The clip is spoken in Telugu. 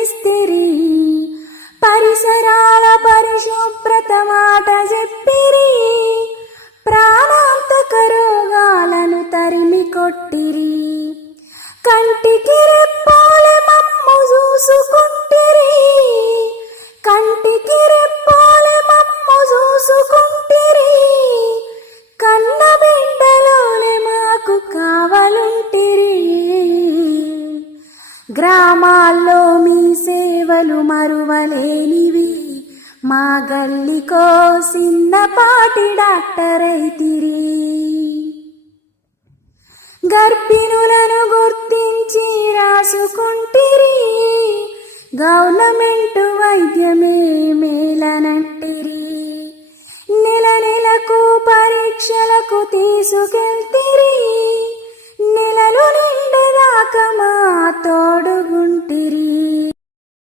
ఇస్తిరి, పరిసరాల పరిశుభ్రత మాట చెప్పిరి, ప్రాణాంతక రోగాలను తరిమి కొట్టిరి, కంటికి రెప్పాలె మమ్ము చూసుకుంటిరి, కంటికి రెప్పాలె మమ్ము చూసుకుంటిరి, కన్న బిడ్డలోనే మాకు కావలుంటిరి. గ్రామాల్లో మీ సేవలు మరువలేనివి, మా గల్లికో చిన్నపాటి డాక్టర్ అయితిరి. గర్భిణులను గుర్తించి రాసుకుంటిరి, గవర్నమెంట్ వైద్యమే మేలనంటిరి, నెల నెలకు పరీక్షలకు తీసుకెళ్తిరి, నెలలు నిండేదాకా మా తోడుగుంటిరి.